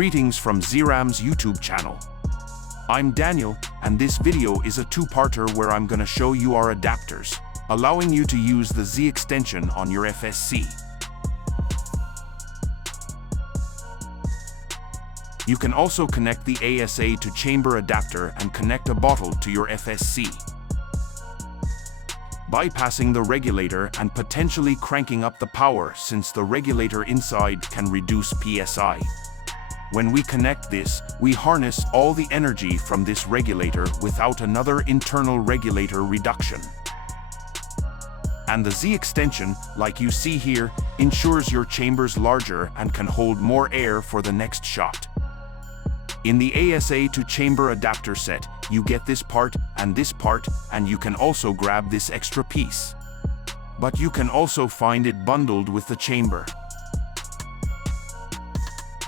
Greetings from Z.Ram's YouTube channel. I'm Daniel, and this video is a two-parter where I'm gonna show you our adapters, allowing you to use the Z extension on your FSC. You can also connect the ASA to chamber adapter and connect a bottle to your FSC, bypassing the regulator and potentially cranking up the power since the regulator inside can reduce PSI. When we connect this, we harness all the energy from this regulator without another internal regulator reduction. And the Z extension, like you see here, ensures your chamber's larger and can hold more air for the next shot. In the ASA to chamber adapter set, you get this part, and you can also grab this extra piece. But you can also find it bundled with the chamber.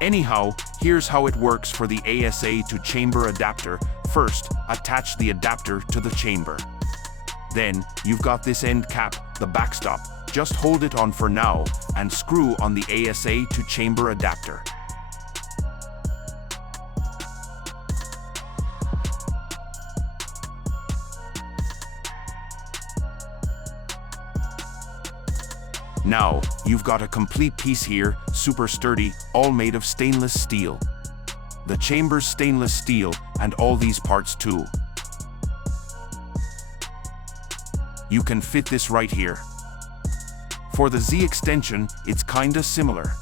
Anyhow, here's how it works for the ASA to chamber adapter. First, attach the adapter to the chamber. Then, you've got this end cap, the backstop. Just hold it on for now, and screw on the ASA to chamber adapter. Now, you've got a complete piece here, super sturdy, all made of stainless steel. The chamber's stainless steel, and all these parts too. You can fit this right here. For the Z extension, it's kinda similar.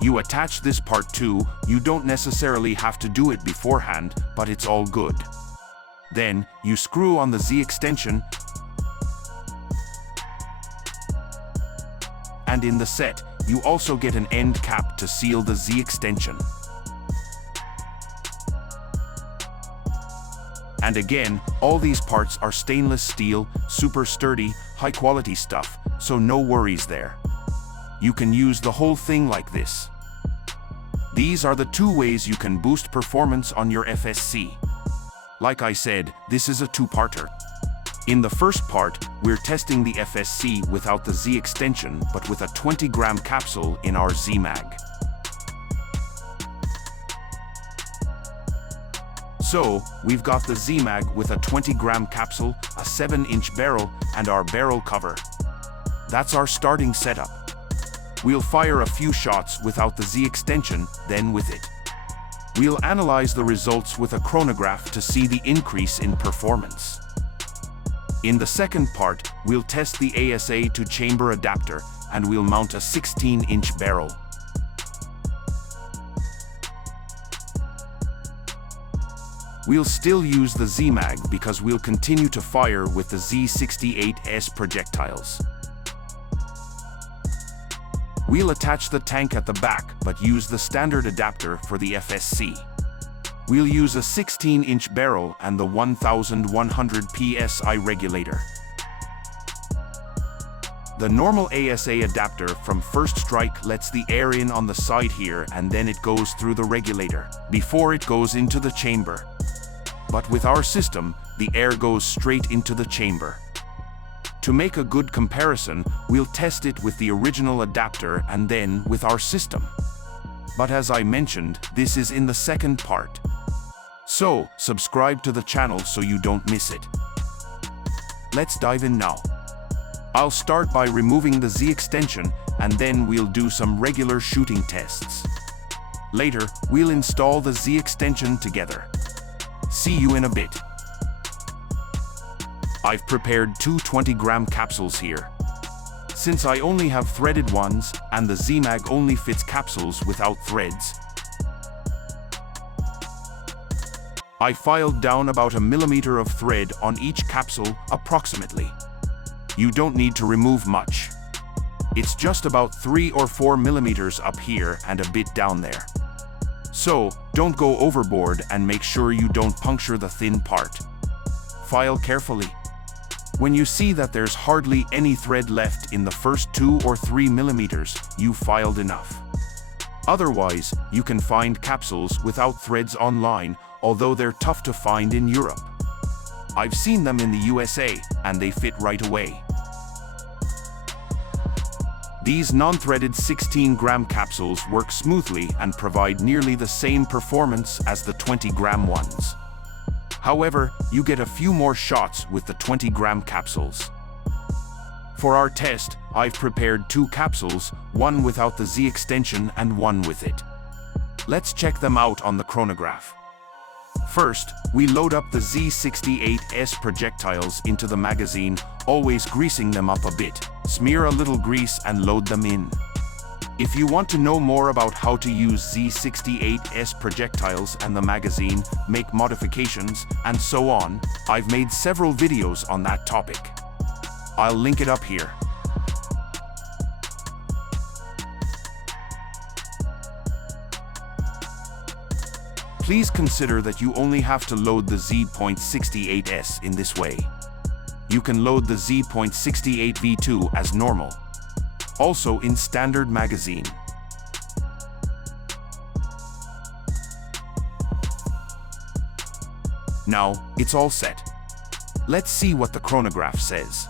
You attach this part too. You don't necessarily have to do it beforehand, but it's all good. Then, you screw on the Z extension, and in the set, you also get an end cap to seal the Z extension. And again, all these parts are stainless steel, super sturdy, high quality stuff, so no worries there. You can use the whole thing like this. These are the two ways you can boost performance on your FSC. Like I said, this is a two-parter. In the first part, we're testing the FSC without the Z extension, but with a 20-gram capsule in our Z-Mag. So, we've got the Z-Mag with a 20-gram capsule, a 7-inch barrel, and our barrel cover. That's our starting setup. We'll fire a few shots without the Z extension, then with it. We'll analyze the results with a chronograph to see the increase in performance. In the second part, we'll test the ASA to chamber adapter, and we'll mount a 16-inch barrel. We'll still use the Z-Mag because we'll continue to fire with the Z68S projectiles. We'll attach the tank at the back, but use the standard adapter for the FSC. We'll use a 16-inch barrel and the 1100 PSI regulator. The normal ASA adapter from first strike lets the air in on the side here, and then it goes through the regulator before it goes into the chamber. But with our system, the air goes straight into the chamber. To make a good comparison, we'll test it with the original adapter and then with our system. But as I mentioned, this is in the second part. So, subscribe to the channel so you don't miss it. Let's dive in now. I'll start by removing the Z extension, and then we'll do some regular shooting tests. Later, we'll install the Z extension together. See you in a bit. I've prepared two 20-gram capsules here. Since I only have threaded ones, and the Z-Mag only fits capsules without threads, I filed down about 1 millimeter of thread on each capsule, approximately. You don't need to remove much. It's just about 3 or 4 millimeters up here and a bit down there. So, don't go overboard and make sure you don't puncture the thin part. File carefully. When you see that there's hardly any thread left in the first 2 or 3 millimeters, you filed enough. Otherwise, you can find capsules without threads online, although they're tough to find in Europe. I've seen them in the USA, and they fit right away. These non-threaded 16-gram capsules work smoothly and provide nearly the same performance as the 20-gram ones. However, you get a few more shots with the 20-gram capsules. For our test, I've prepared 2 capsules, one without the Z extension and one with it. Let's check them out on the chronograph. First, we load up the Z68S projectiles into the magazine, always greasing them up a bit. Smear a little grease and load them in. If you want to know more about how to use Z68S projectiles and the magazine, make modifications, and so on, I've made several videos on that topic. I'll link it up here. Please consider that you only have to load the Z.68S in this way. You can load the Z.68 V2 as normal, also in standard magazine. Now, it's all set. Let's see what the chronograph says.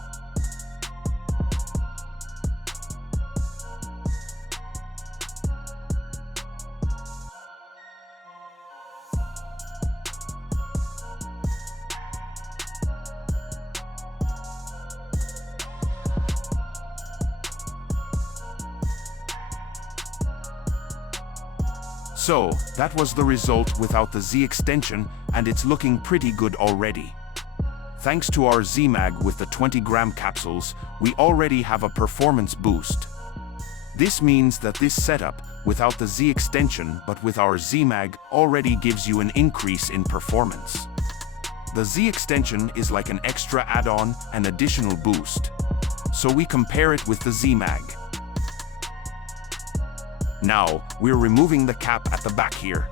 So, that was the result without the Z extension, and it's looking pretty good already. Thanks to our Z-Mag with the 20-gram capsules, we already have a performance boost. This means that this setup, without the Z extension but with our Z-Mag, already gives you an increase in performance. The Z extension is like an extra add-on, an additional boost. So we compare it with the Z-Mag. Now, we're removing the cap at the back here.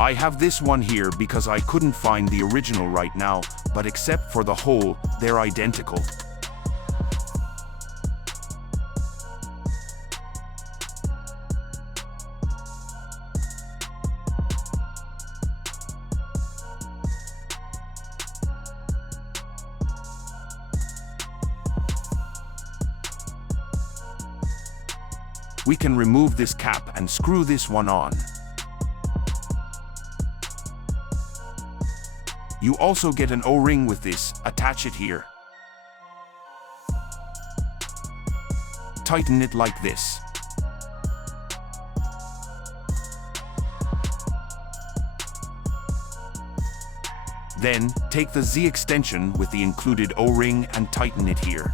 I have this one here because I couldn't find the original right now, but except for the hole, they're identical. We can remove this cap and screw this one on. You also get an O-ring with this, attach it here. Tighten it like this. Then, take the Z extension with the included O-ring and tighten it here.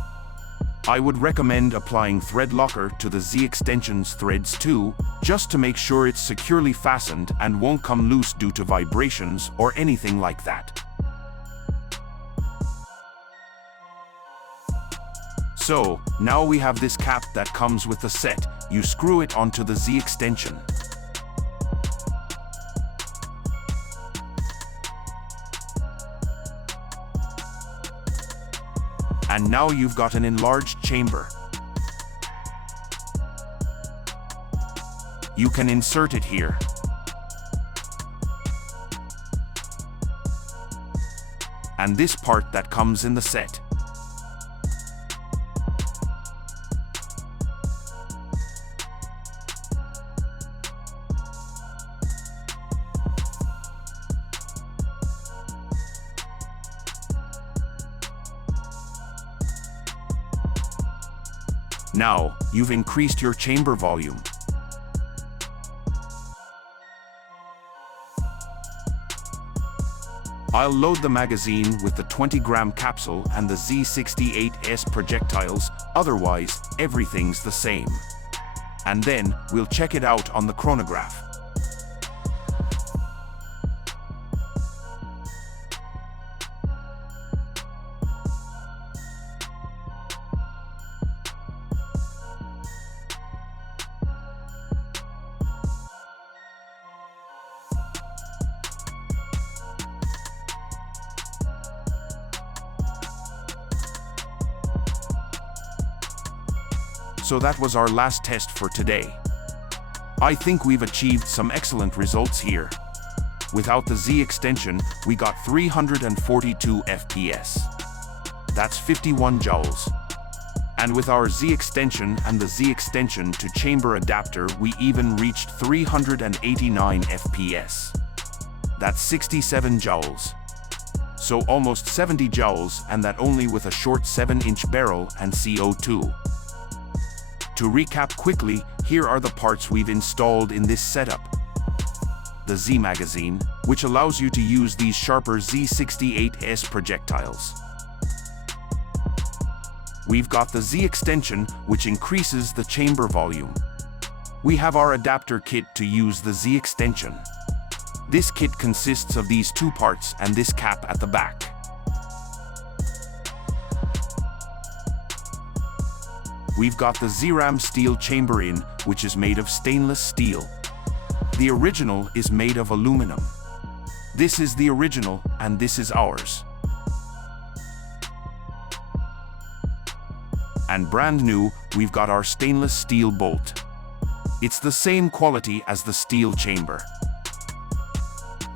I would recommend applying thread locker to the Z extension's threads too, just to make sure it's securely fastened and won't come loose due to vibrations or anything like that. So, now we have this cap that comes with the set. You screw it onto the Z extension. And now you've got an enlarged chamber. You can insert it here. And this part that comes in the set. Now, you've increased your chamber volume. I'll load the magazine with the 20-gram capsule and the Z68S projectiles, otherwise, everything's the same. And then, we'll check it out on the chronograph. So that was our last test for today. I think we've achieved some excellent results here. Without the Z extension, we got 342 FPS. That's 51 joules. And with our Z extension and the Z extension to chamber adapter, we even reached 389 FPS. That's 67 joules. So almost 70 joules, and that only with a short 7-inch barrel and CO2. To recap quickly, here are the parts we've installed in this setup. The Z magazine, which allows you to use these sharper Z68S projectiles. We've got the Z extension, which increases the chamber volume. We have our adapter kit to use the Z extension. This kit consists of these two parts and this cap at the back. We've got the ZRAM steel chamber in, which is made of stainless steel. The original is made of aluminum. This is the original, and this is ours. And brand new, we've got our stainless steel bolt. It's the same quality as the steel chamber.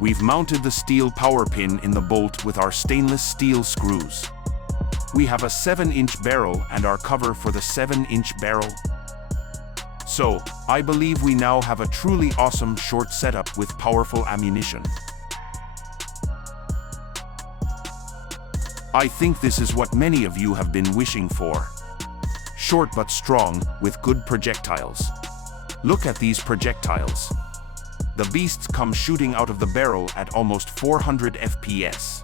We've mounted the steel power pin in the bolt with our stainless steel screws. We have a 7-inch barrel and our cover for the 7-inch barrel. So, I believe we now have a truly awesome short setup with powerful ammunition. I think this is what many of you have been wishing for. Short but strong, with good projectiles. Look at these projectiles. The beasts come shooting out of the barrel at almost 400 FPS.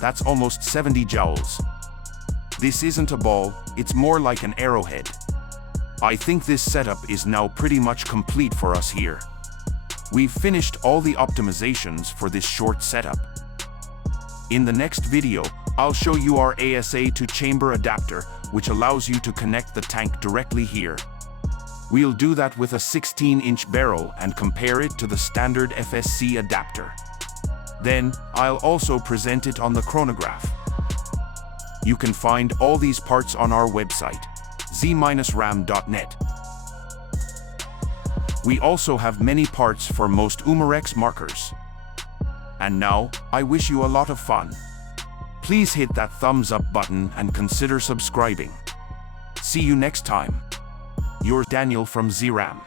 That's almost 70 joules. This isn't a ball, it's more like an arrowhead. I think this setup is now pretty much complete for us here. We've finished all the optimizations for this short setup. In the next video, I'll show you our ASA to chamber adapter, which allows you to connect the tank directly here. We'll do that with a 16-inch barrel and compare it to the standard FSC adapter. Then, I'll also present it on the Chronograph. You can find all these parts on our website, z-ram.net. We also have many parts for most umarex markers. And now, I wish you a lot of fun. Please hit that thumbs up button and consider subscribing. See you next time. You're Daniel from Z.Ram.